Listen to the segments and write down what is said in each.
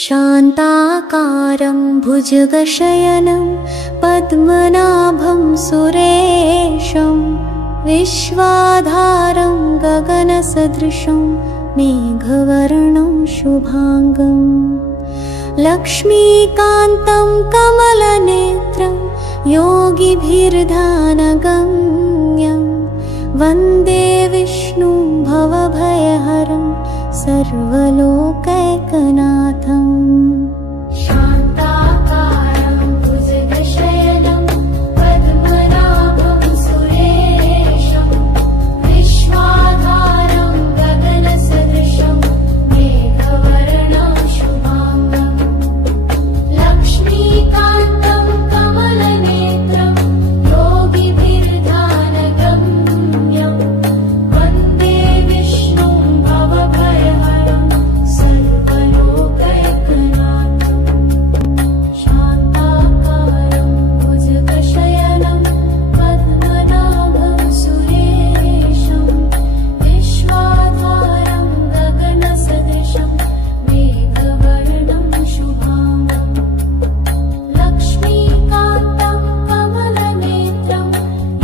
शान्ताकारं भुजगशयनं पद्मनाभं सुरेशं विश्वाधारं गगनसदृशं मेघवर्णं शुभांगं लक्ष्मीकान्तं कमलनेत्रं योगिभिर्ध्यानगम्यं वन्दे विष्णुं भवभयहरं सर्वलोकैकनाथम्। शान्ताकारं भुजगशयनं पद्मनाभं सुरेशं विश्वाधारं गगनसदृशं मेघवर्णं शुभांगं लक्ष्मीकान्तं कमलनेत्रं योगिभिर्ध्यानगम्यं वन्दे विष्णुं भवभयहरं सर्वलोकैकनाथम्। शान्ताकारं भुजगशयनं पद्मनाभं सुरेशं विश्वाधारं गगनसदृशं मेघवर्णं शुभांगं लक्ष्मीकान्तं कमलनेत्रं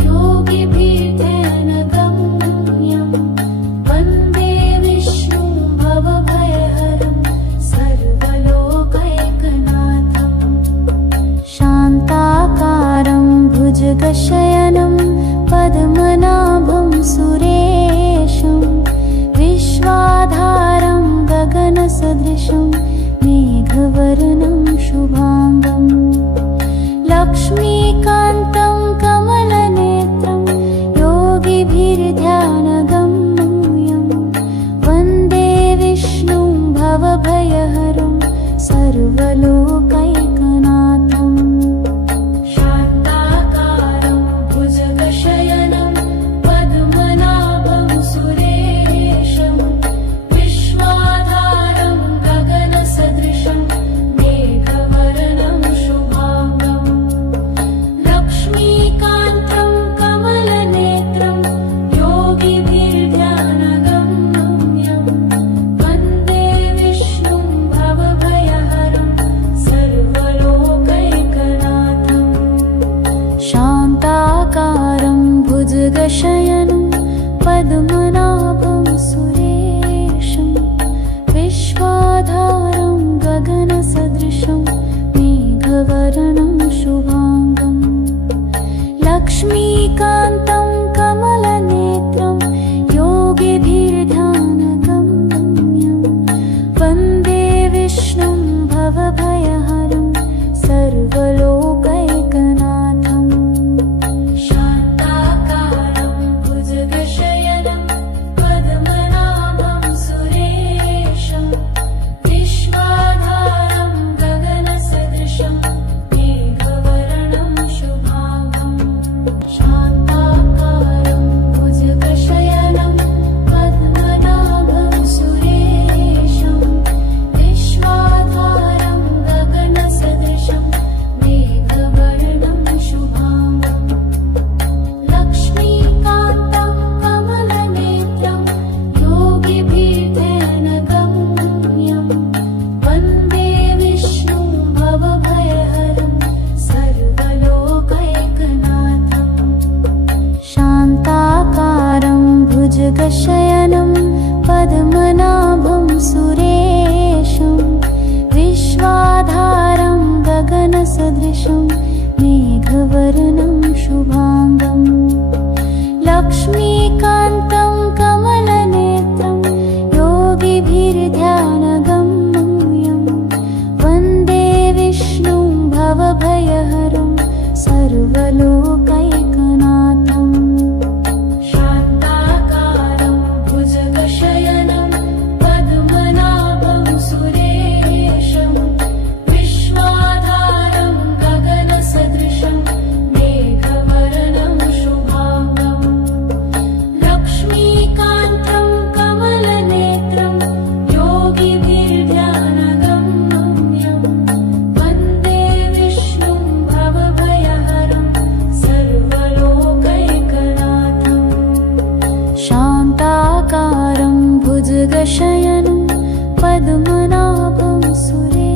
योगिभिर्ध्यानगम्यं वन्दे विष्णुं भवभयहरं सर्वलोकैकनाथम्। शान्ताकारं भुजगशयनं पद्मनाभं सुरेशं विश्वाधारं गगनसदृशं मेघवर्णं शुभांगं लक्ष्मीकान्तं कमलनेत्रं योगिभिर्ध्यानगम्यं वन्दे विष्णुं भवभयहरं सर्वलोकैकनाथम्। शान्ताकारं भुजगशयनं पद्मनाभं सुरेशं विश्वाधारं गगनसदृशं मेघवर्णं शुभांगं लक्ष्मीकान्तं कमलनेत्रं योगिभिर्ध्यानगम्यं वन्दे विष्णुं भवभयहरं सर्वलोकैकनाथम्। शान्ताकारं भुजगशयनं पद्मनाभं सुरेशं विश्वाधारं गगनसदृशं मेघवर्णं शुभांगं लक्ष्मीकान्तं कमलनेत्रं योगिभिर्ध्यानगम्यं वन्दे विष्णुं भवभयहरं सर्वलोकैकनाथम्। शान्ताकारं भुजगशयनं पद्मनाभं सुरेशं विश्वाधारं गगनसदृशं मेघवर्णं शुभांगं शान्ताकारं भुजगशयनं पद्मनाभं सुरेशं विश्वाधारं गगनसदृशं मेघवर्णं शुभांगं लक्ष्मीकान्तं कमलनेत्रं योगिभिर्ध्यानगम्यं वन्दे विष्णुं भवभयहरं सर्वलोकैकनाथम्। शान्ताकारं भुजगशयनं पद्मनाभं सुरेशं विश्वाधारं गगनसदृशं मेघवर्णं शुभांगं लक्ष्मीकान्तं कमलनेत्रं योगिभिर्ध्यानगम्यं वन्दे विष्णुं भवभयहरं सर्वलोकैकनाथम्। शान्ताकारं भुजगशयनं पद्मनाभं सुरेशं विश्वाधारं गगनसदृशं मेघवर्णं शुभांगं लक्ष्मीकान्तं कमलनेत्रं योगिभिर्ध्यानगम्यं वन्दे विष्णुं भवभयहरं सर्वलोकैकनाथम्। शान्ताकारं भुजगशयनं पद्मनाभं सुरेशं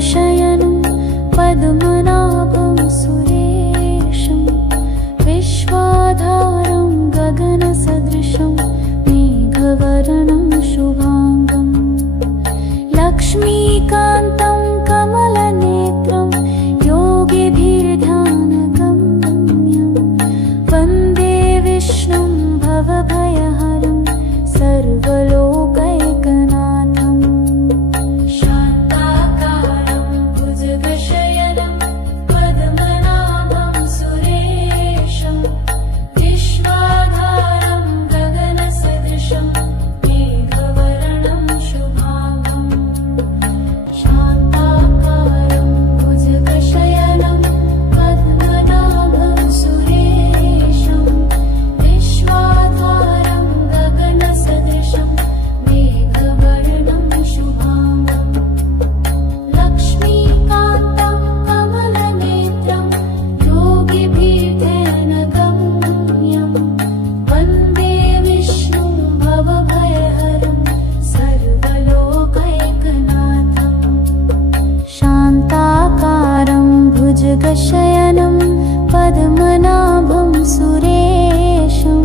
भुजगशयनं पद्मनाभं सुरेशं विश्वाधारं गगनसदृशं मेघवर्णं शुभाङ्गं लक्ष्मीकान्तं कमलनेत्रं योगिभिर्ध्यानगम्यं वन्दे विष्णुं भवभयहरं सर्वलोकैकनाथं शान्ताकारं भुजगशयनं पद्मनाभं सुरेशं विश्वाधारं गगनसदृशं मेघवर्णं शुभाङ्गं शान्ताकारं भुजगशयनं पद्मनाभं सुरेशं विश्वाधारं गगनसदृशं मेघवर्णं शुभाङ्गं लक्ष्मीकान्तं कमलनेत्रं योगिभिर्ध्यानगम्यं वन्दे विष्णुं भवभयहरं सर्वलोकैकनाथं शान्ताकारं भुजगशयनं पद्मनाभं सुरेशं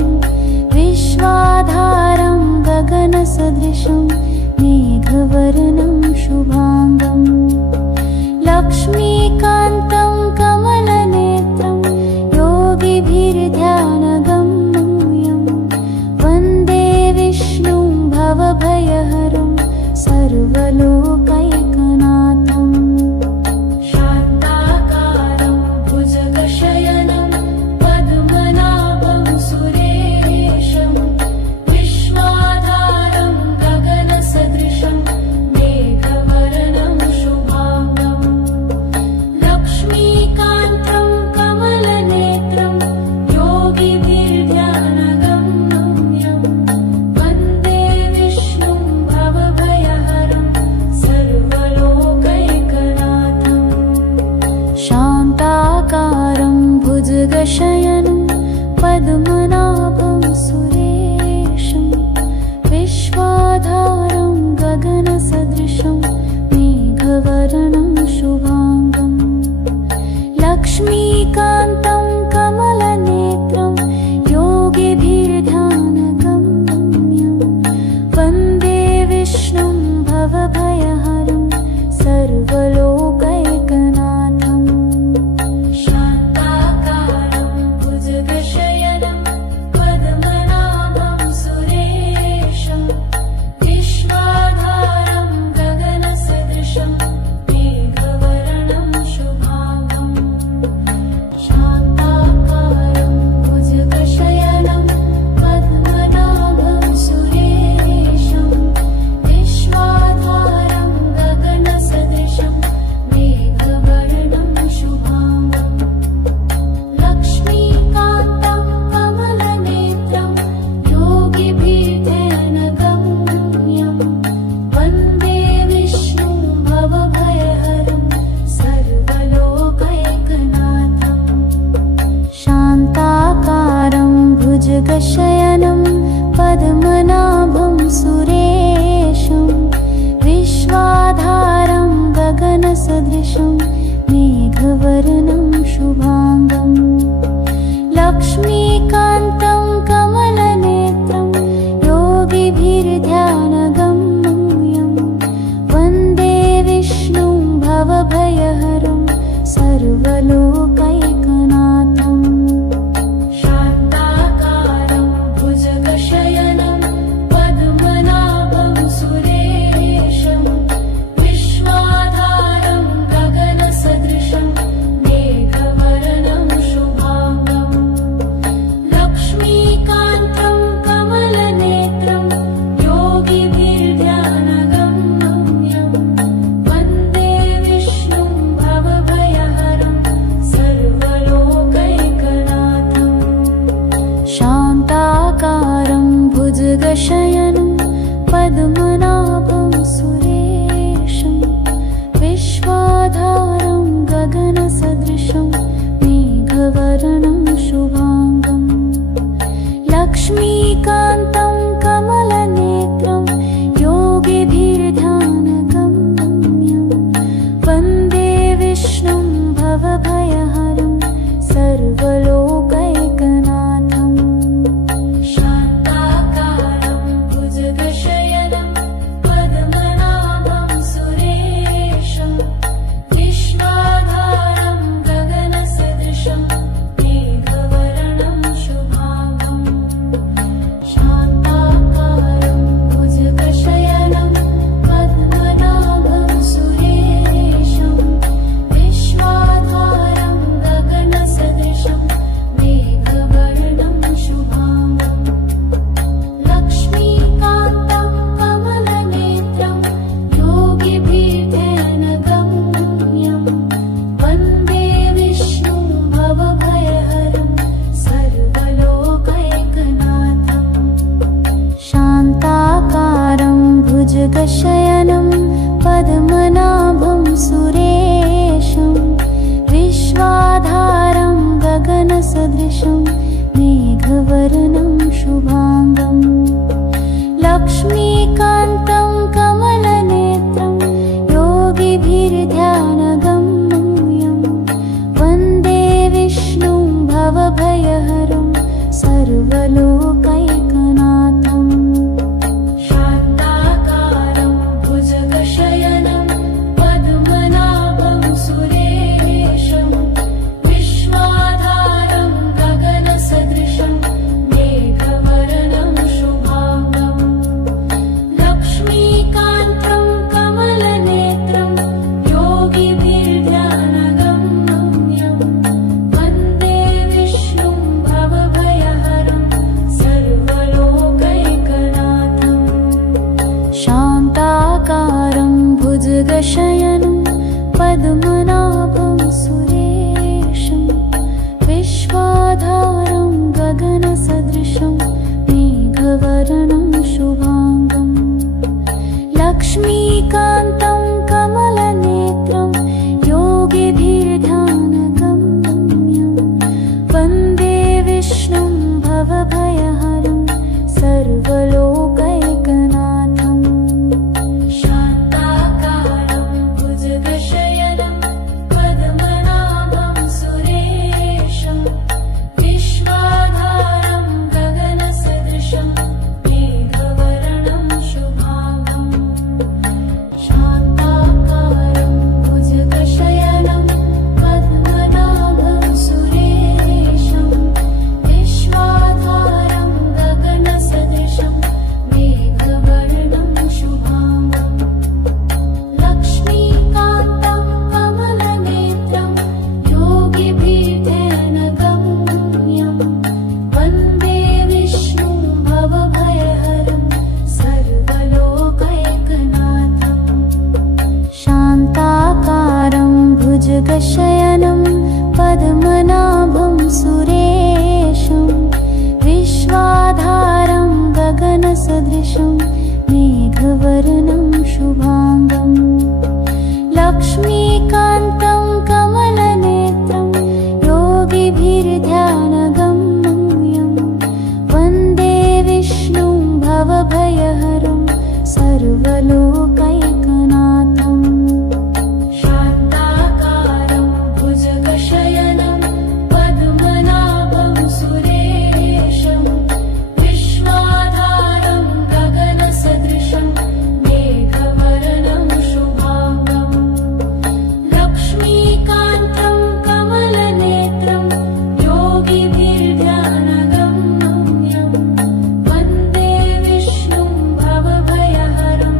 विश्वाधारं गगनसदृशं मेघवर्णं शुभाङ्गं लक्ष्मीकान्तं कमलनेत्रं योगिभिर्ध्यानगम्यं वन्दे विष्णुं भवभयहरं सर्वलोकैकनाथं शान्ताकारं भुजगशयनं पद्मनाभं सुरेशं विश्वाधारं गगनसदृशं मेघवर्णं शुभाङ्गं लक्ष्मीकान्तं कमलनेत्रं योगिभिर्ध्यानगम्यं वन्दे विष्णुं भवभयहरं सर्वलोकैकनाथं शान्ताकारं भुजगशयनं पद्मनाभं सुरेशं विश्वाधारं गगनसदृशं मेघवर्णं शुभाङ्गं लक्ष्मीकान्तं कमलनेत्रं योगिभिर्ध्यानगम्यं वन्दे विष्णुं भवभयहरं सर्वलोकैकनाथं शान्ताकारं भुजगशयनं पद्मनाभं सुरेशं विश्वाधारं गगनसदृशं मेघवर्णं शुभाङ्गं शान्ताकारं भुजगशयनं पद्मनाभं सुरेशं विश्वाधारं गगनसदृशं मेघवर्णं शुभाङ्गं लक्ष्मीकान्तं कमलनेत्रं योगिभिर्ध्यानगम्यं वन्दे विष्णुं भवभयहरं सर्वलोकैकनाथं शान्ताकारं भुजगशयनं पद्मनाभं सुरेशं विश्वाधारं गगनसदृशं मेघवर्णं शुभाङ्गं लक्ष्मीकान्तं कमलनेत्रं योगिभिर्ध्यानगम्यं वन्दे विष्णुं भवभयहरं सर्वलोकैकनाथं शान्ताकारं भुजगशयनं पद्मनाभं सुरेशं विश्वाधारं गगनसदृशं मेघवर्णं शुभाङ्गं लक्ष्मीकान्तं कमलनेत्रं योगिभिर्ध्यानगम्यं वन्दे विष्णुं भवभयहरं सर्वलोकैकनाथं शान्ताकारं भुजगशयनं पद्मनाभं सुरेशं विश्वाधारं गगनसदृशं मेघवर्णं शुभाङ्गं लक्ष्मीकान्तं कमलनेत्रं योगिभिर्ध्यानगम्यं वन्दे सर्वलोकैकनाथम् शान्ताकारं भुजगशयनं पद्मनाभं सुरेशं विश्वाधारं गगनसदृशं मेघवर्णं शुभाङ्गं लक्ष्मीकान्तं कमलनेत्रं योगिभिर्ध्यानगम्यं वन्दे विष्णुं भवभयहरं सर्वलोकैकनाथम् शान्ताकारं भुजगशयनं पद्मनाभं सुरेशं विश्वाधारं गगनसदृशं मेघवर्णं शुभाङ्गं लक्ष्मीकान्तं कमलनेत्रं योगिभिर्ध्यानगम्यं वन्दे विष्णुं भवभयहरं सर्वलोकैकनाथम् शान्ताकारं भुजगशयनं पद्मनाभं सुरेशं विश्वाधारं गगनसदृशं मेघवर्णं शुभाङ्गं शान्ताकारं भुजगशयनं पद्मनाभं सुरेशं विश्वाधारं गगनसदृशं मेघवर्णं शुभाङ्गं लक्ष्मीकान्तं कमलनेत्रं योगिभिर्ध्यानगम्यं वन्दे विष्णुं भवभयहरं सर्वलोकैकनाथम् शान्ताकारं भुजगशयनं पद्मनाभं सुरेशं विश्वाधारं गगनसदृशं मेघवर्णं शुभाङ्गं लक्ष्मीकान्तं कमलनेत्रं योगिभिर्ध्यानगम्यं वन्दे विष्णुं भवभयहरं सर्वलोकैकनाथम् शान्ताकारं भुजगशयनं पद्मनाभं सुरेशं विश्वाधारं गगनसदृशं मेघवर्णं शुभाङ्गं लक्ष्मीकान्तं कमलनेत्रं योगिभिर्ध्यानगम्यं वन्दे विष्णुं भवभयहरं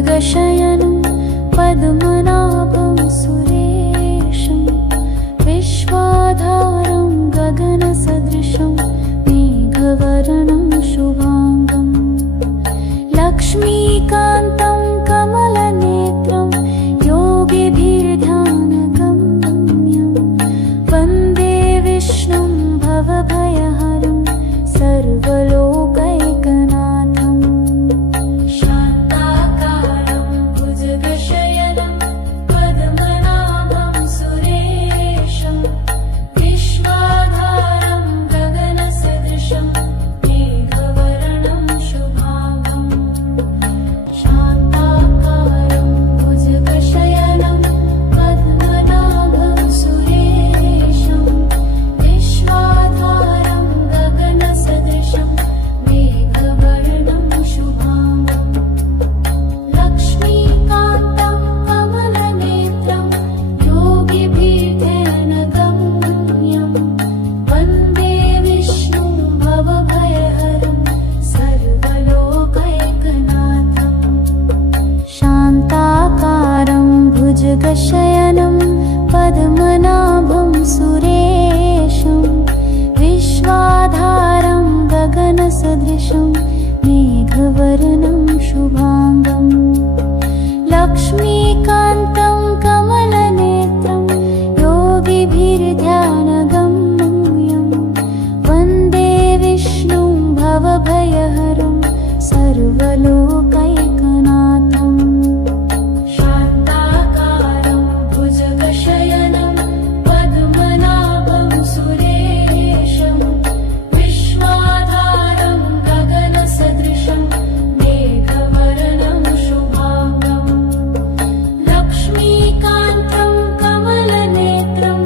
भुजगशयनं पद्मनाभं सुरेशं विश्वाधारं गगनसदृशं मेघवर्णं शुभाङ्गं लक्ष्मीकान्तं कमलनेत्रं योगिभिर्ध्यानगम्यं वन्दे विष्णुं भवभयहरं सर्वलोकैकनाथम् शान्ताकारं भुजगशयनं पद्मनाभं सुरेशं विश्वाधारं गगनसदृशं मेघवर्णं शुभाङ्गं शान्ताकारं भुजगशयनं पद्मनाभं सुरेशं विश्वाधारं गगनसदृशं मेघवर्णं शुभाङ्गं लक्ष्मीकान्तं कमलनेत्रं योगिभिर्ध्यानगम्यं वन्दे विष्णुं भवभयहरं सर्वलोकैकनाथम् शान्ताकारं भुजगशयनं पद्मनाभं सुरेशं विश्वाधारं गगनसदृशं मेघवर्णं शुभाङ्गं लक्ष्मीकान्तं कमलनेत्रं योगिभिर्ध्यानगम्यं वन्दे विष्णुं भवभयहरं सर्वलोकैकनाथम् शान्ताकारं भुजगशयनं पद्मनाभं सुरेशं विश्वाधारं गगनसदृशं मेघवर्णं शुभाङ्गं लक्ष्मीकान्तं कमलनेत्रं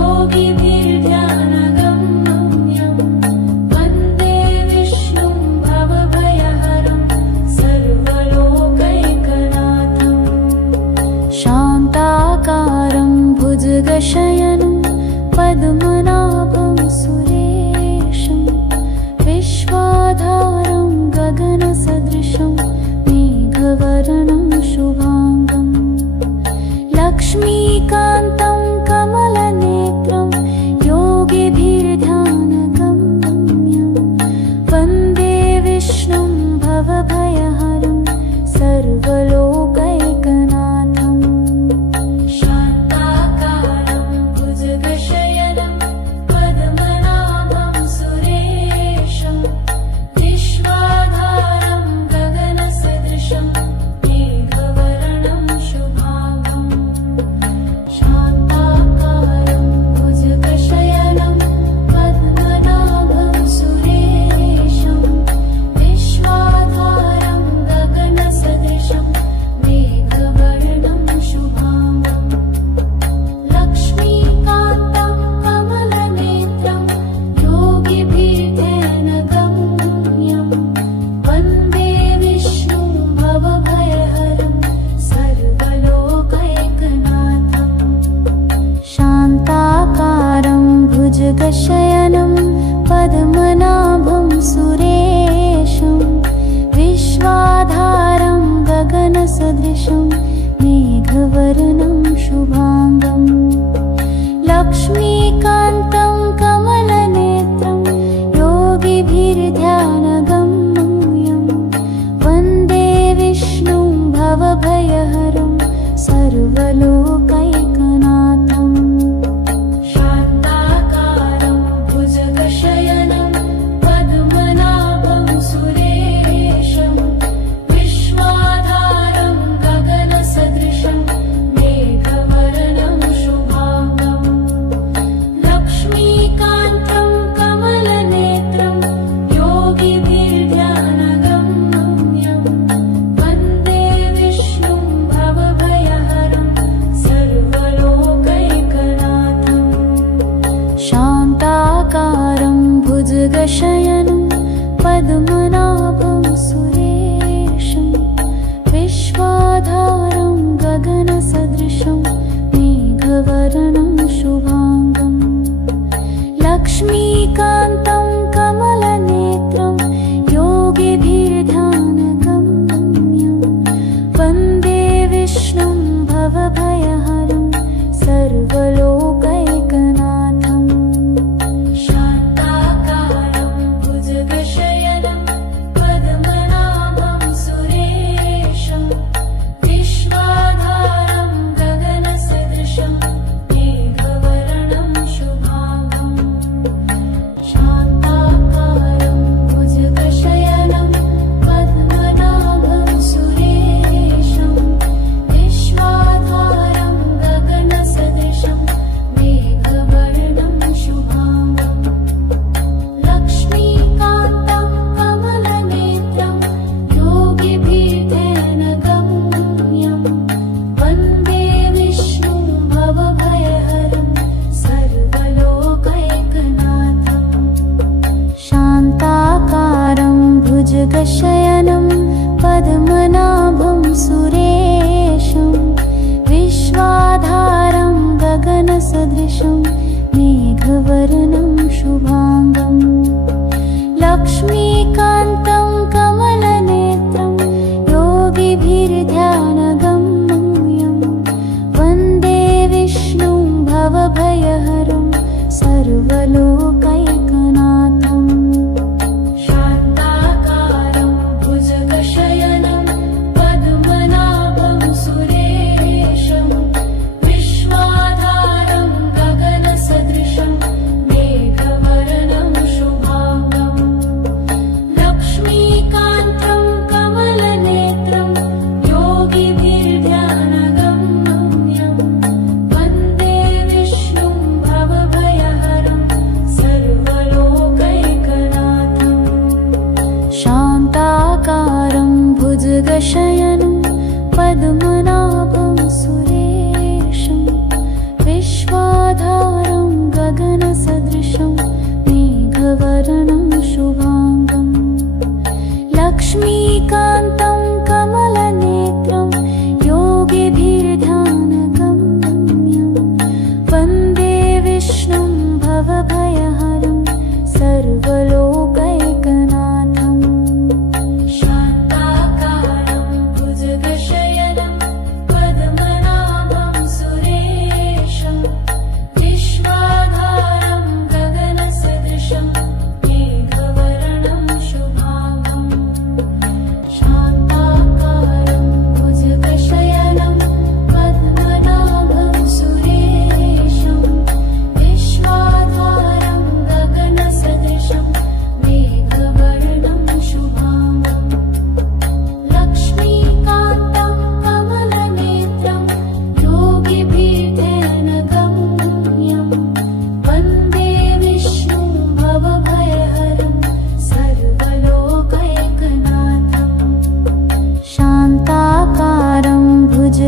योगिभिर्ध्यानगम्यं वन्दे विष्णुं भवभयहरं सर्वलोकैकनाथम् शान्ताकारं भुजगशयनं पद्मनाभं सुरेशं विश्वाधारं गगनसदृशं मेघवर्णं शुभाङ्गं लक्ष्मीकान्तं कमलनेत्रं योगिभिर्ध्यानगम्यं वन्दे विष्णुं भवभयहरं सर्वलोकैकनाथम् शान्ताकारं भुजगशयनं पद्मनाभं सुरेशं विश्वाधारं गगनसदृशं मेघवर्णं शुभाङ्गं शान्ताकारं भुजगशयनं पद्मनाभं सुरेशं विश्वाधारं गगनसदृशं मेघवर्णं शुभाङ्गं लक्ष्मीकान्तं कमलनेत्रं योगिभिर्ध्यानगम्यं वन्दे विष्णुं भवभयहरं सर्वलोकैकनाथम् शान्ताकारं भुजगशयनं पद्मनाभं सुरेशं विश्वाधारं गगनसदृशं मेघवर्णं शुभाङ्गं लक्ष्मीकान्तं कमलनेत्रं योगिभिर्ध्यानगम्यं वन्दे विष्णुं भवभयहरं सर्वलोकैकनाथम् शान्ताकारं भुजगशयनं पद्मनाभं सुरेशं विश्वाधारं गगनसदृशं मेघवर्णं शुभाङ्गं लक्ष्मीकान्तं कमलनेत्रं योगिभिर्ध्यानगम्यं वन्दे विष्णुं भवभयहरं सर्वलोकैकनाथम् शान्ताकारं भुजगशयनं पद्मनाभं सुरेशं विश्वाधारं गगनसदृशं मेघवर्णं शुभाङ्गं लक्ष्मीकान्तं कमलनेत्रं योगिभिर्ध्यानगम्यं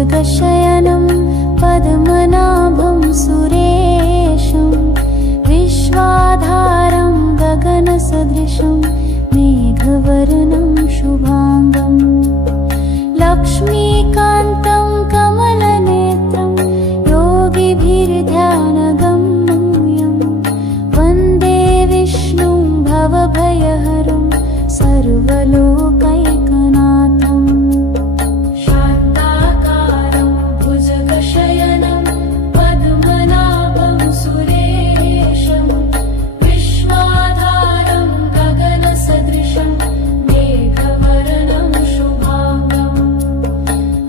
भुजगशयनं पद्मनाभं सुरेशं विश्वाधारं गगनसदृशं मेघवर्णं शुभांगं लक्ष्मीकान्तं कमलनेत्रं योगिभिर्ध्यानगम्यं वन्दे विष्णुं भवभयहरं सर्वलोकैकनाथम् शान्ताकारं भुजगशयनं पद्मनाभं सुरेशं विश्वाधारं गगनसदृशं मेघवर्णं शुभांगं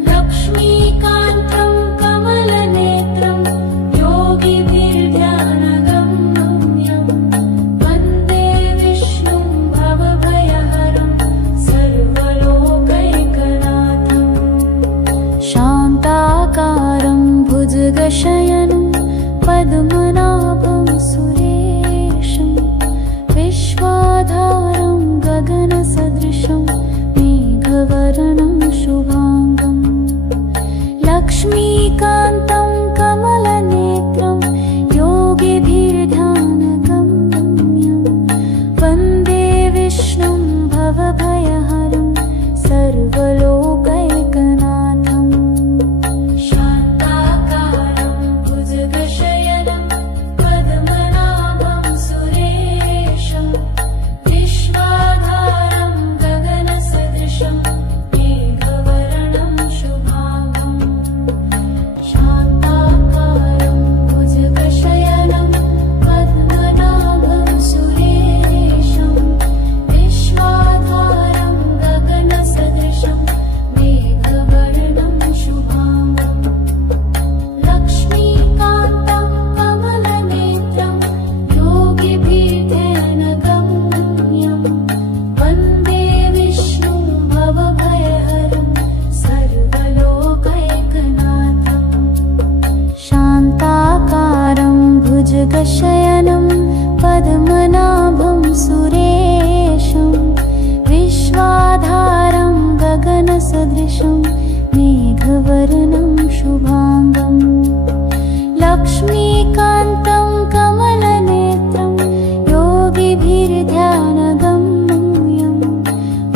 लक्ष्मीकान्तं कमलनेत्रं योगिभिर्ध्यानगम्यं वन्दे विष्णुं भवभयहरं सर्वलोकैकनाथम् शान्ताकारं भुजगशयनं पद्मनाभं सुरेशं विश्वाधारं गगनसदृशं मेघवर्णं शुभांगं लक्ष्मीकान्तं कमलनेत्रं योगिभिर्ध्यानगम्यं वन्दे विष्णुं भवभयहरं सर्वलोकैकनाथम् शान्ताकारं भुजगशयनं पद्मनाभं सुरेशं विश्वाधारं गगनसदृशं मेघवर्णं शुभांगं शान्ताकारं भुजगशयनं पद्मनाभं सुरेशं विश्वाधारं गगनसदृशं मेघवर्णं शुभांगं लक्ष्मीकान्तं कमलनेत्रं योगिभिर्ध्यानगम्यं वन्दे विष्णुं भवभयहरं सर्वलोकैकनाथम् शान्ताकारं भुजगशयनं पद्मनाभं सुरेशं विश्वाधारं गगनसदृशं मेघवर्णं शुभांगं लक्ष्मीकान्तं कमलनेत्रं योगिभिर्ध्यानगम्यं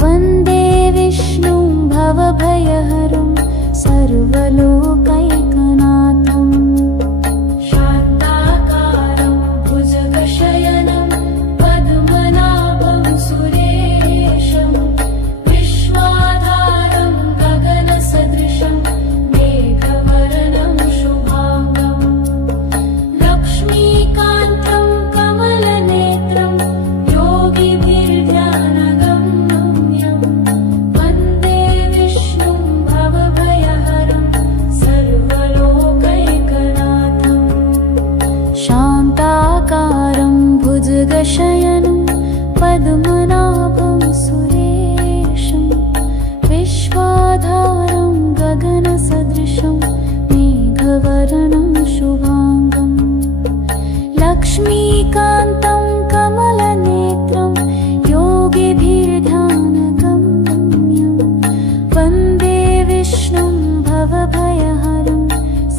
वन्दे विष्णुं भवभयहरं सर्वलोकैकनाथम् शान्ताकारं भुजगशयनं पद्मनाभं सुरेशं विश्वाधारं गगनसदृशं मेघवर्णं शुभांगं लक्ष्मीकान्तं कमलनेत्रं योगिभिर्ध्यानगम्यं वन्दे विष्णुं भवभयहरं सर्वलोकैकनाथम् शान्ताकारं भुजगशयनं पद्मनाभं सुरेशं विश्वाधारं गगनसदृशं मेघवर्णं शुभांगं लक्ष्मीकान्तं कमलनेत्रं योगिभिर्ध्यानगम्यं वन्दे विष्णुं भवभयहरं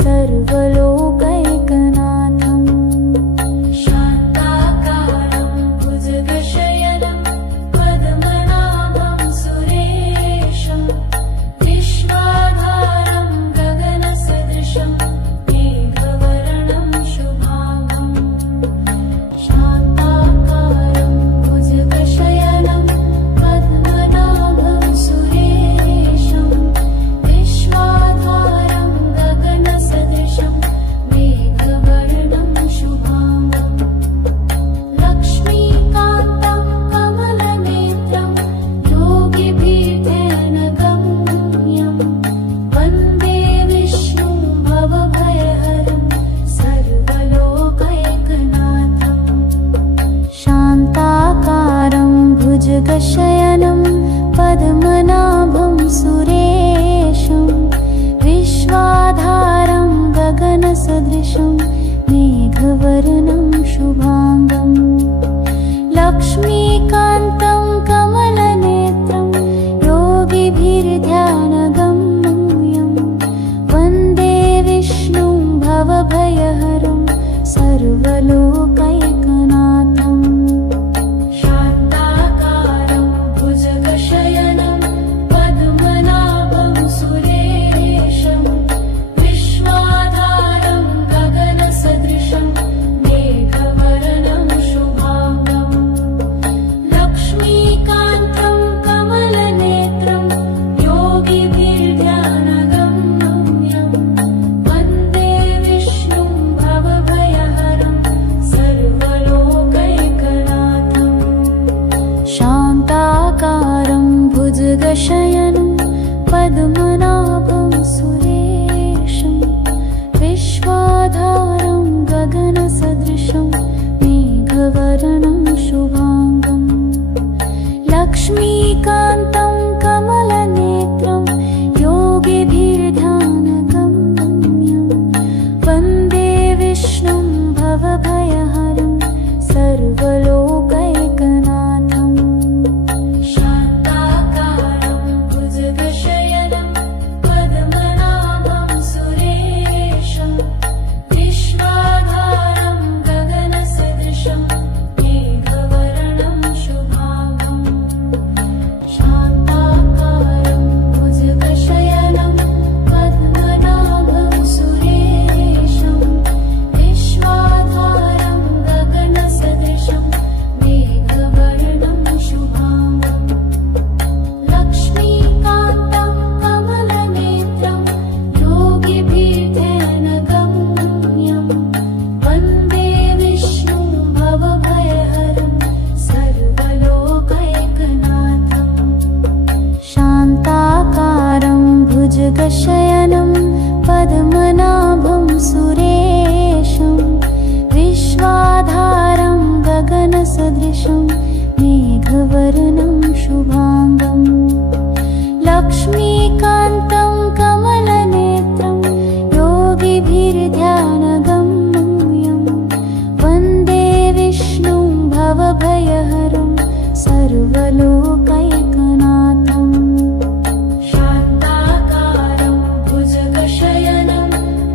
सर्वलोकैकनाथम् शान्ताकारं भुजगशयनं पद्मनाभं सुरेशं विश्वाधारं गगनसदृशं मेघवर्णं शुभांगं शान्ताकारं भुजगशयनं पद्मनाभं सुरेशं विश्वाधारं भुजगशयनं पद्मनाभं सुरेशं विश्वाधारं गगनसदृशं मेघवर्णं शुभाङ्गम् लक्ष्मीकान्तं कमलनेत्रं योगिभिर्ध्यानगम्यं वन्दे विष्णुं भवभयहरं सर्वलोकैकनाथम् शान्ताकारं भुजगशयनं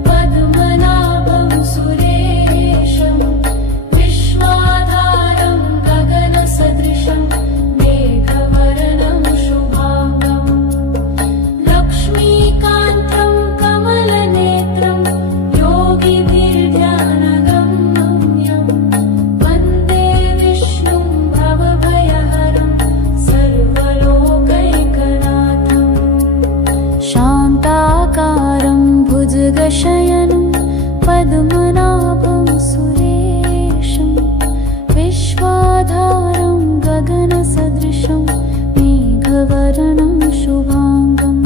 पद्मनाभं सुरेशं विश्वाधारं गगनसदृशं मेघवर्णं शुभाङ्गम् लक्ष्मीकान्तं कमलनेत्रं योगिभिर्ध्यानगम्यं वन्दे विष्णुं भवभयहरं सर्वलोकैकनाथम् शान्ताकारं भुजगशयनं पद्मनाभं सुरेशं विश्वाधारं गगनसदृशं मेघवर्णं शुभाङ्गम्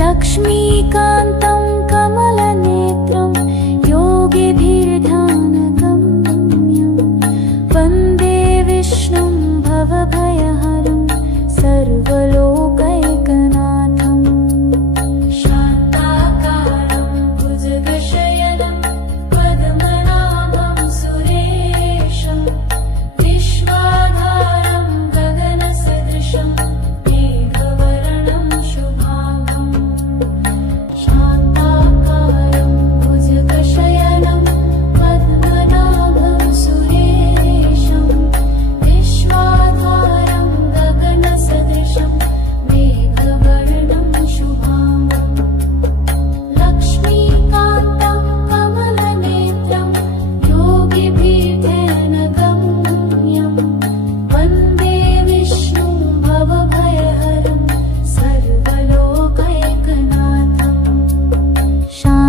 लक्ष्मीकान्तं कमलनेत्रं योगिभिर्ध्यानगम्यं वन्दे विष्णुं भवभयहरं सर्वलोकैकनाथम् शान्ताकारं भुजगशयनं पद्मनाभं सुरेशं विश्वाधारं गगनसदृशं मेघवर्णं शुभाङ्गम्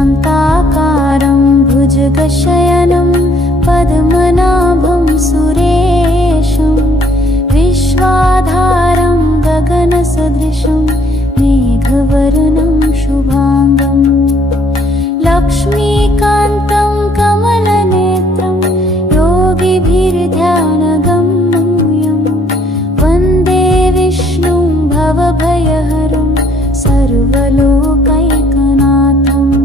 शान्ताकारं भुजगशयनं पद्मनाभं सुरेशं विश्वाधारं गगनसदृशं मेघवर्णं शुभाङ्गम् लक्ष्मीकान्तं कमलनेत्रं योगिभिर्ध्यानगम्यं वन्दे विष्णुं भवभयहरं सर्वलोकैकनाथम्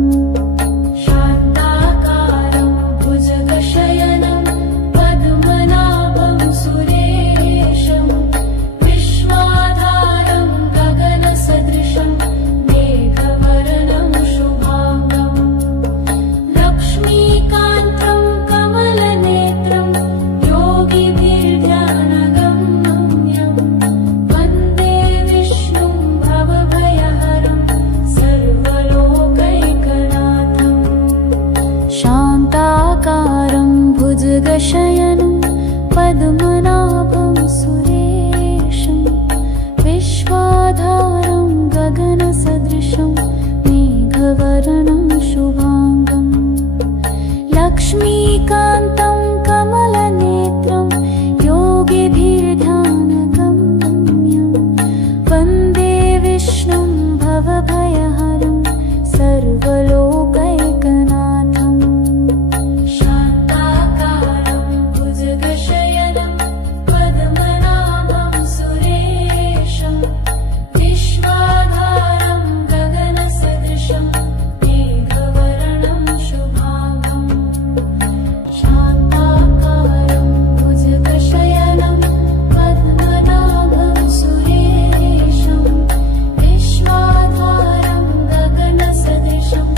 शान्ताकारं भुजगशयनं पद्मनाभं सुरेशं विश्वाधारं गगनसदृशं मेघवर्णं शुभाङ्गम् लक्ष्मीकान्तं कमलनेत्रं योगिभिर्ध्यानगम्यं वन्दे विष्णुं भवभयहरं सर्वलोकैकनाथम् शान्ताकारं भुजगशयनं पद्मनाभं सुरेशं विश्वाधारं गगनसदृशं मेघवर्णं शुभाङ्गम् लक्ष्मीकान्तं कमलनेत्रं योगिभिर्ध्यानगम्यं वन्दे विष्णुं भवभयहरं सर्वलोकैकनाथम् शान्ताकारं भुजगशयनं पद्मनाभं सुरेशं विश्वाधारं गगनसदृशं मेघवर्णं शुभाङ्गम् लक्ष्मीकान्तं कमलनेत्रं योगिभिर्ध्यानगम्यं वन्दे विष्णुं भवभयहरं सर्वलोकैकनाथम् शान्ताकारं भुजगशयनं पद्मनाभं सुरेशं विश्वाधारं गगनसदृशं मेघवर्णं शुभाङ्गम् शान्ताकारं भुजगशयनं पद्मनाभं सुरेशं विश्वाधारं गगनसदृशं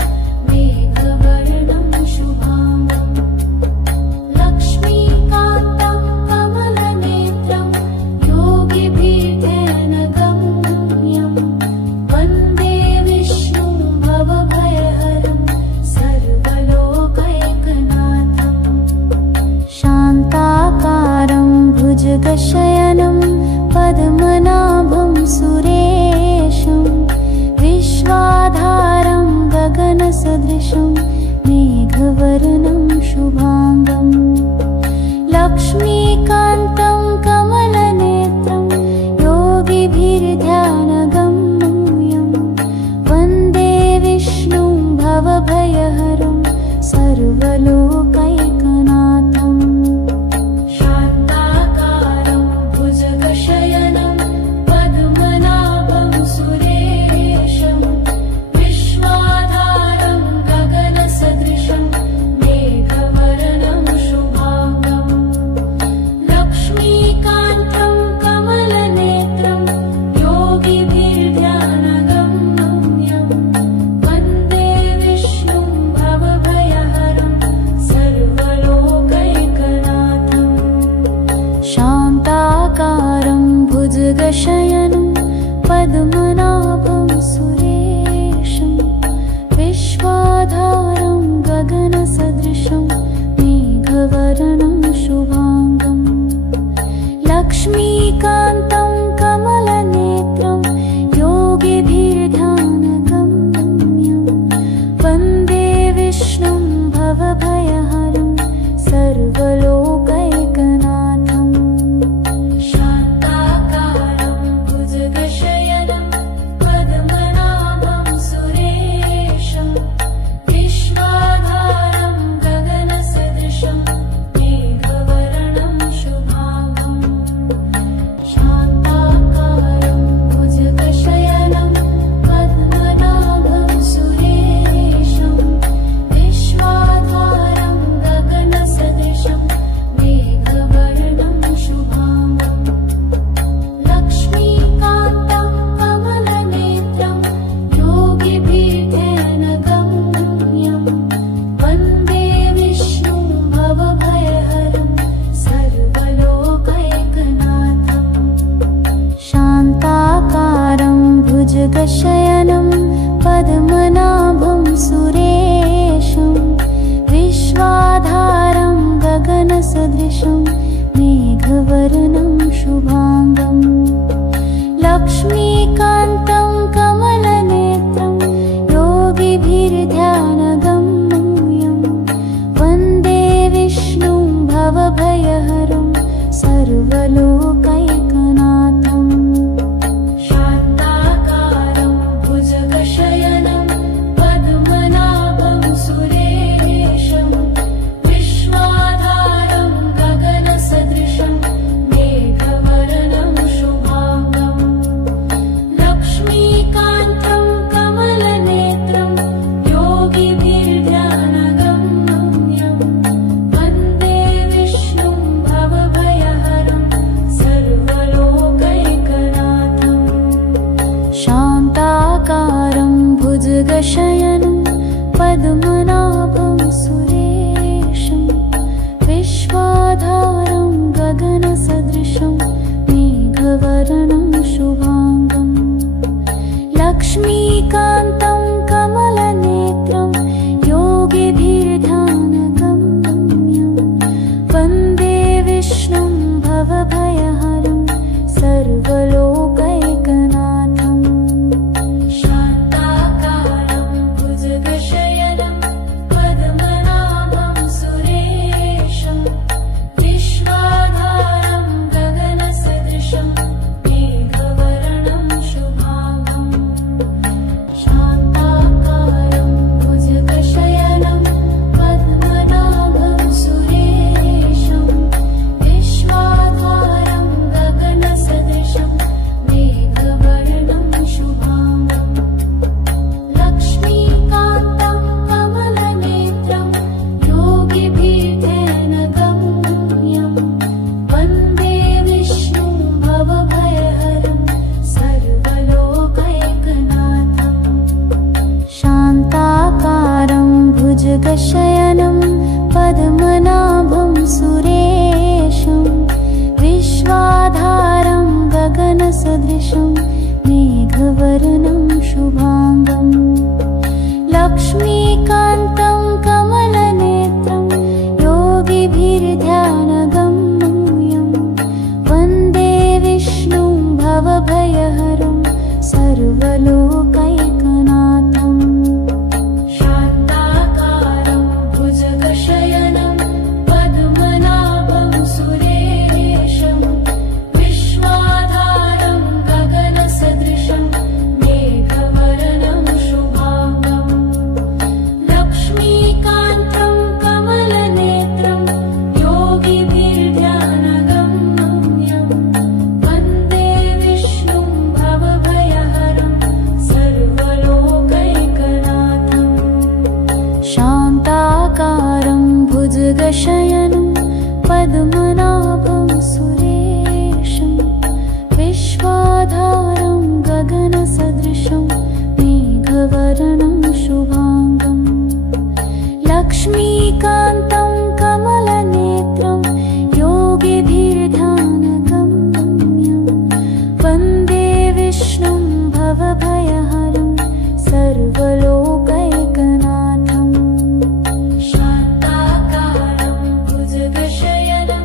मेघवर्णं शुभाङ्गम् लक्ष्मीकान्तं कमलनेत्रं योगिभिर्ध्यानगम्यं वन्दे विष्णुं भवभयहरं सर्वलोकैकनाथम् शान्ताकारं भुजगशयनं पद्मनाभं सुरेशं विश्वाधारं गगनसदृशं मेघवर्णं शुभाङ्गम् लक्ष्मीकान्तं कमलनेत्रं योगिभिर्ध्यानगम्यं वन्दे मेघवर्णं पद्मनाभं सुरेशं विश्वाधारं गगनसदृशं मेघवर्णं शुभाङ्गम् लक्ष्मीकान्तं कमलनेत्रं योगिभिर्ध्यानगम्यं वन्दे विष्णुं भवभयहरं सर्वलोकैकनाथम् शान्ताकारं भुजगशयनं पद्मनाभं सुरेशं विश्वाधारं गगनसदृशं मेघवर्णं शुभाङ्गम् लक्ष्मीकान्तं कमलनेत्रं योगिभिर्ध्यानगम्यं वन्दे विष्णुं भवभयहरं सर्वलोकैकनाथम् शान्ताकारं भुजगशयनं पद्मनाभं सुरेशं विश्वाधारं गगनसदृशं मेघवर्णं शुभाङ्गम् लक्ष्मीकान्तं कमलनेत्रं योगिभिर्ध्यानगम्यं वन्दे विष्णुं भवभयहरं सर्वलोकैकनाथम् शान्ताकारं भुजगशयनं पद्मनाभं सुरेशं विश्वाधारं गगनसदृशं मेघवर्णं शुभाङ्गम् शान्ताकारं भुजगशयनं पद्मनाभं सुरेशं विश्वाधारं गगनसदृशं मेघवर्णं शुभाङ्गम् लक्ष्मीकान्तं कमलनेत्रं योगिभिर्ध्यानगम्यं वन्दे विष्णुं भवभयहरं सर्वलोकैकनाथम् शान्ताकारं भुजगशयनं पद्मनाभं सुरेशं विश्वाधारं गगनसदृशं मेघवर्णं शुभाङ्गम् लक्ष्मीकान्तं कमलनेत्रं योगिभिर्ध्यानगम्यं वन्दे विष्णुं भवभयहरं सर्वलोकैकनाथम् शान्ताकारं भुजगशयनं पद्मनाभं सुरेशं विश्वाधारं गगनसदृशं मेघवर्णं शुभाङ्गम् लक्ष्मीकान्तं कमलनेत्रं योगिभिर्ध्यानगम्यं वन्दे विष्णुं भवभयहरं सर्वलोकैकनाथम् शान्ताकारं भुजगशयनं पद्मनाभं सुरेशं विश्वाधारं गगनसदृशं मेघवर्णं शुभाङ्गम् लक्ष्मीकान्तं कमलनेत्रं योगिभिर्ध्यानगम्यं वन्दे विष्णुं भवभयहरं सर्वलोकैकनाथम् शान्ताकारं भुजगशयनं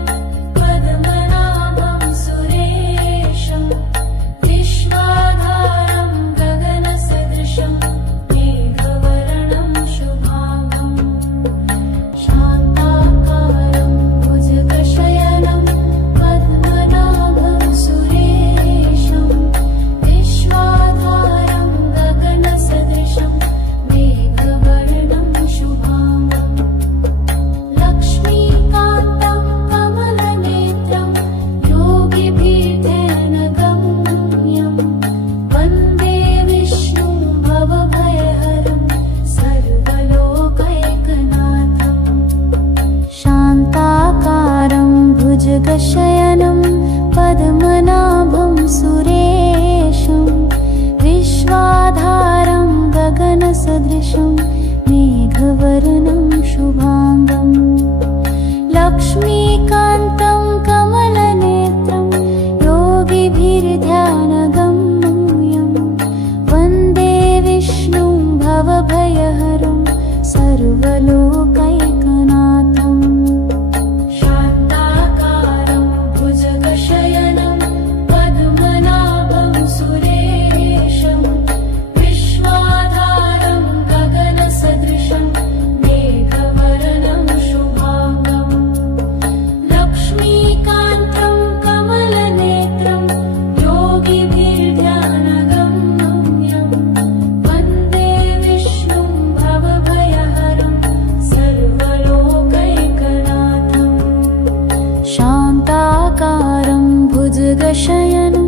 भुजगशयनं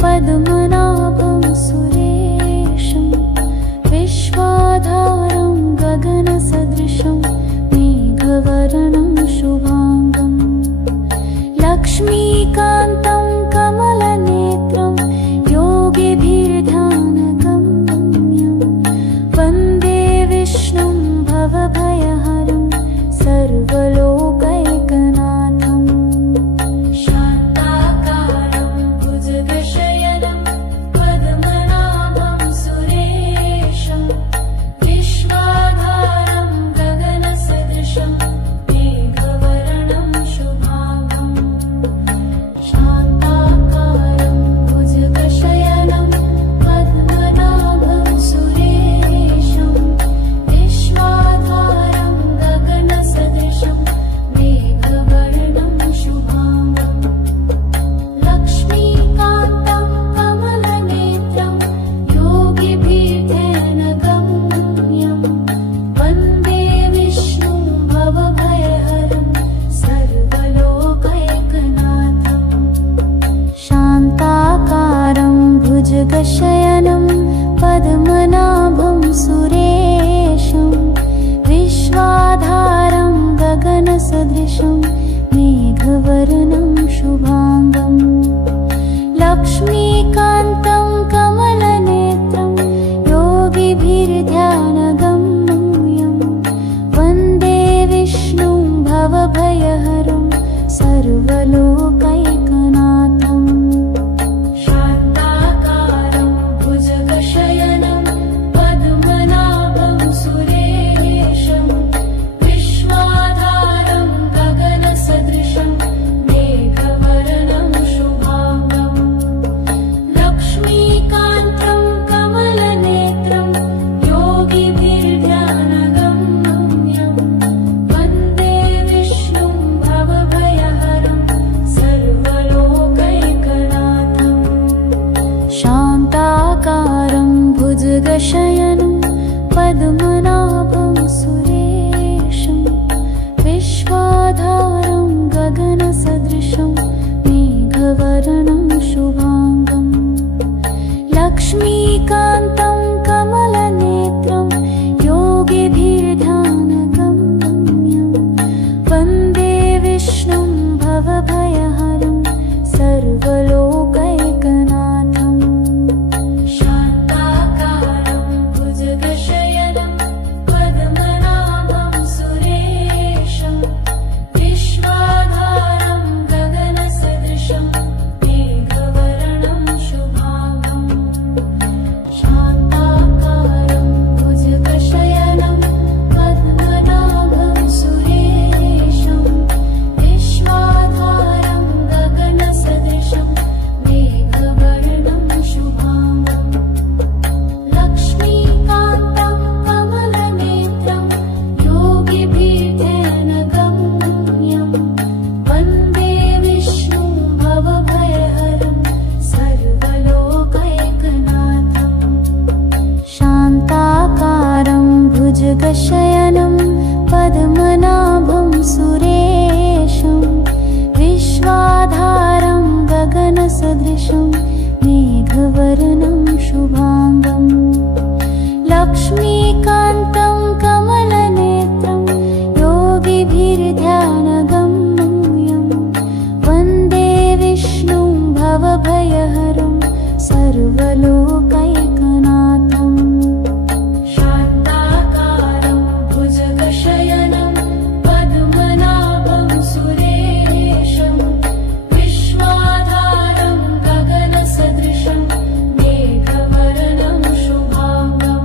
पद्मनाभं सुरेशं विश्वाधारं गगनसदृशं मेघवर्णं शुभाङ्गं लक्ष्मीकान्तं कमलनेत्रं योगिभिर्ध्यानगम्यं वन्दे विष्णुं भवभयहरं सर्वलोकैकनाथम् शान्ताकारं भुजगशयनं पद्मनाभं सुरेशं विश्वाधारं गगनसदृशं मेघवर्णं शुभाङ्गं शान्ताकारं भुजगशयनं पद्मनाभं सुरेशं विश्वाधारं गगनसदृशं मेघवर्णं शुभाङ्गं लक्ष्मीकान्तं कमलनेत्रं योगिभिर्ध्यानगम्यं वन्दे विष्णुं भवभयहरं सर्वलोकैकनाथम् शान्ताकारं भुजगशयनं पद्मनाभं सुरेशं विश्वाधारं गगनसदृशं मेघवर्णं शुभाङ्गं लक्ष्मीकान्तं कमलनेत्रं योगिभिर्ध्यानगम्यं वन्दे विष्णुं भवभयहरं सर्वलोकैकनाथम् शान्ताकारं भुजगशयनं पद्मनाभं सुरेशं विश्वाधारं गगनसदृशं मेघवर्णं शुभाङ्गं लक्ष्मीकान्तं कमलनेत्रं योगिभिर्ध्यानगम्यं वन्दे विष्णुं भवभयहरं सर्वलोकैकनाथम् शान्ताकारं भुजगशयनं पद्मनाभं सुरेशं विश्वाधारं गगनसदृशं मेघवर्णं शुभाङ्गं लक्ष्मीकान्तं कमलनेत्रं योगिभिर्ध्यानगम्यं वन्दे विष्णुं भवभयहरं सर्वलोकैकनाथम् शान्ताकारं भुजगशयनं पद्मनाभं सुरेशं विश्वाधारं गगनसदृशं मेघवर्णं शुभाङ्गं शान्ताकारं भुजगशयनं पद्मनाभं सुरेशं विश्वाधारं गगनसदृशं मेघवर्णं शुभाङ्गं लक्ष्मीकान्तं कमलनेत्रं योगिभिर्ध्यानगम्यं वन्दे विष्णुं भवभयहरं सर्वलोकैकनाथम् शान्ताकारं भुजगशयनं पद्मनाभं सुरेशं विश्वाधारं गगनसदृशं मेघवर्णं शुभाङ्गं लक्ष्मीकान्तं कमलनेत्रं योगिभिर्ध्यानगम्यं वन्दे विष्णुं भवभयहरं सर्वलोकैकनाथम् शान्ताकारं भुजगशयनं पद्मनाभं सुरेशं विश्वाधारं गगनसदृशं मेघवर्णं शुभाङ्गं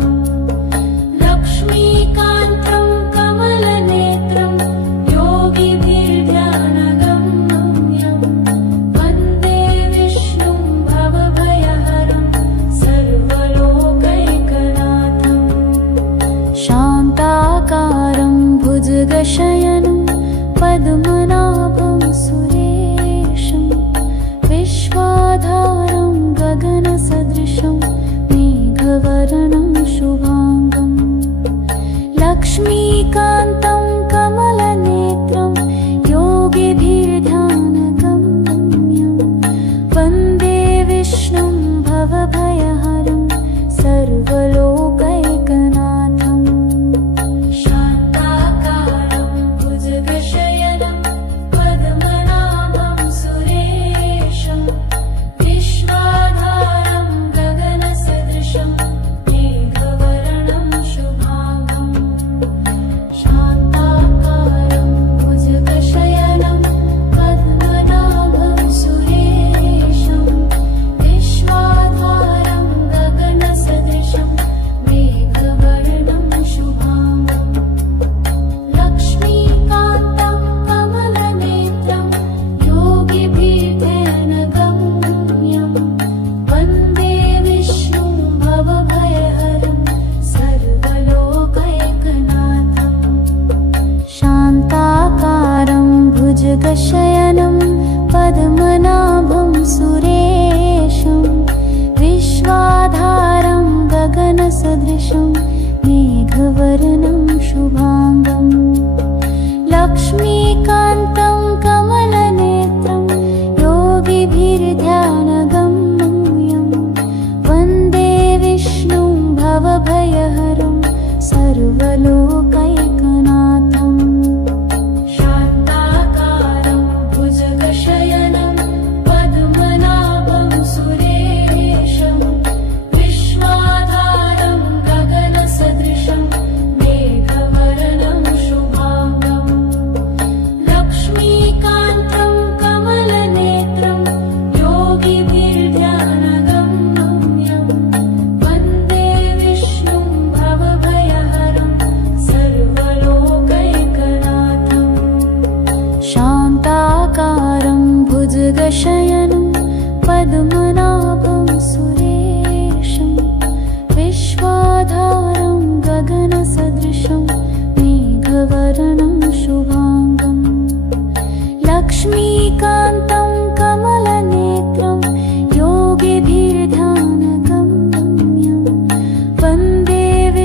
लक्ष्मीकान्तं कमलनेत्रं योगिभिर्ध्यानगम्यं वन्दे विष्णुं भवभयहरं सर्वलोकैकनाथम् शान्ताकारं भुजगशयनं पद्मनाभं सुरेशं विश्वाधारं गगनसदृशं मेघवर्णं शुभाङ्गं लक्ष्मीकान्तं कमलनेत्रं योगिभिर्ध्यानगम्यं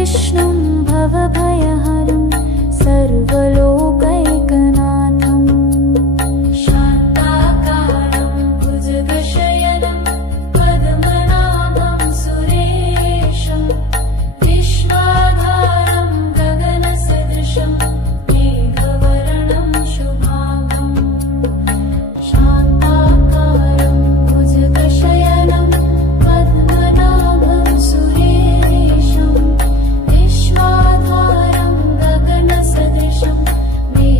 विष्णुं भवभयहरं सर्वलोकैकनाथम् शान्ताकारं भुजगशयनं पद्मनाभं सुरेशं विश्वाधारं गगनसदृशं मेघवर्णं शुभांगम् शान्ताकारं भुजगशयनं पद्मनाभं सुरेशं विश्वाधारं गगनसदृशं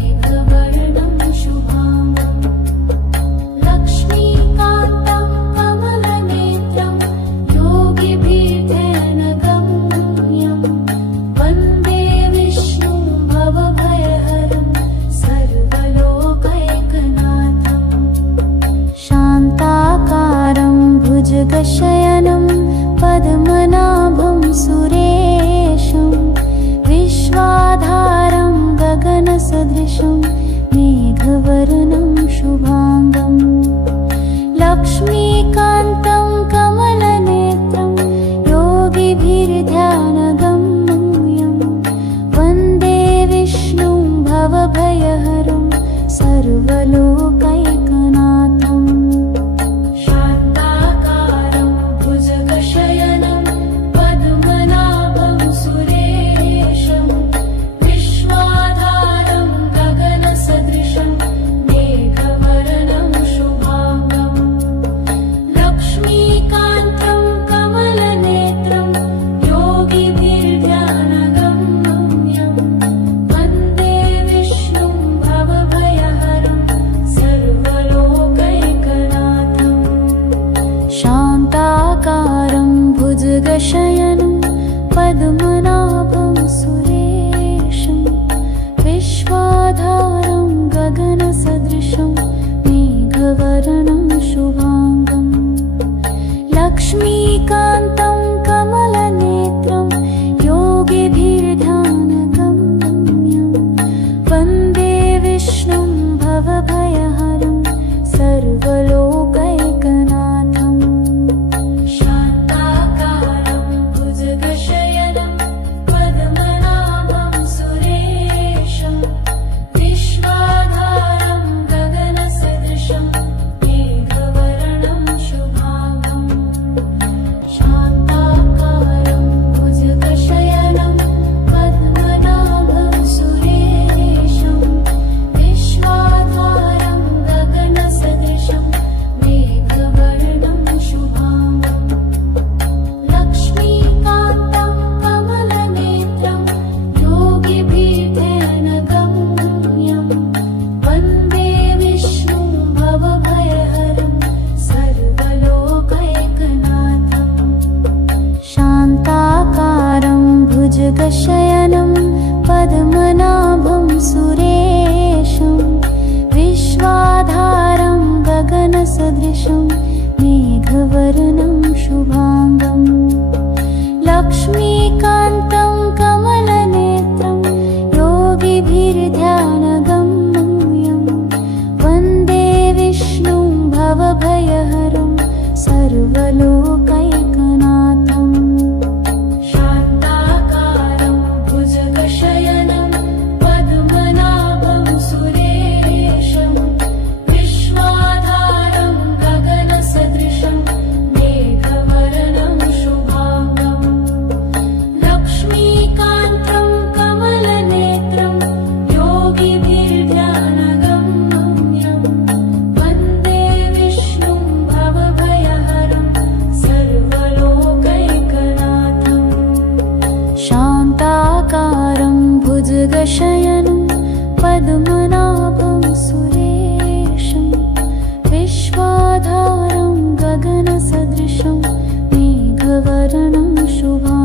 मेघवर्णं शुभांगम् लक्ष्मीकान्तं कमलनेत्रं योगिभिर्ध्यानगम्यं वन्दे विष्णुं भवभयहरं सर्वलोकैकनाथम् शान्ताकारं भुजगशयनं पद्मनाभं सुरेशं विश्वाधारं गगनसदृशं मेघवर्णं शुभांगम् लक्ष्मीकान्तं कमलनेत्रं योगिभिर्ध्यानगम्यं वन्दे विष्णुं भवभयहरं सर्वलोकैकनाथम् शान्ताकारं भुजगशयनं पद्मनाभं सुरेशं विश्वाधारं गगनसदृशं मेघवर्णं शुभांगम् लक्ष्मीकान्तं कमलनेत्रं योगिभिर्ध्यानगम्यं वन्दे विष्णुं भवभयहरं सर्वलोकैकनाथम् शान्ताकारं भुजगशयनं पद्मनाभं सुरेशं विश्वाधारं गगनसदृशं मेघवर्णं शुभांगम् लक्ष्मीकान्तं कमलनेत्रं योगिभिर्ध्यानगम्यं वन्दे विष्णुं भवभयहरं सर्वलोकैकनाथम् शान्ताकारं भुजगशयनं पद्मनाभं सुरेशं विश्वाधारं गगनसदृशं मेघवर्णं शुभांगम् शान्ताकारं भुजगशयनं पद्मनाभं सुरेशं विश्वाधारं गगनसदृशं मेघवर्णं शुभांगम् लक्ष्मीकान्तं कमलनेत्रं योगिभिर्ध्यानगम्यं वन्दे विष्णुं भवभयहरं सर्वलोकैकनाथम् शान्ताकारं भुजगशयनं पद्मनाभं सुरेशं विश्वाधारं गगनसदृशं मेघवर्णं शुभांगम् लक्ष्मीकान्तं कमलनेत्रं योगिभिर्ध्यानगम्यं वन्दे विष्णुं भवभयहरं सर्वलोकैकनाथम् शान्ताकारं भुजगशयनं पद्मनाभं सुरेशं विश्वाधारं गगनसदृशं मेघवर्णं शुभांगम् लक्ष्मीकान्तं कमलनेत्रं योगिभिर्ध्यानगम्यं वन्दे विष्णुं भवभयहरं सर्वलोकैकनाथम् शान्ताकारं भुजगशयनं पद्मनाभं सुरेशं विश्वाधारं गगनसदृशं मेघवर्णं शुभांगम्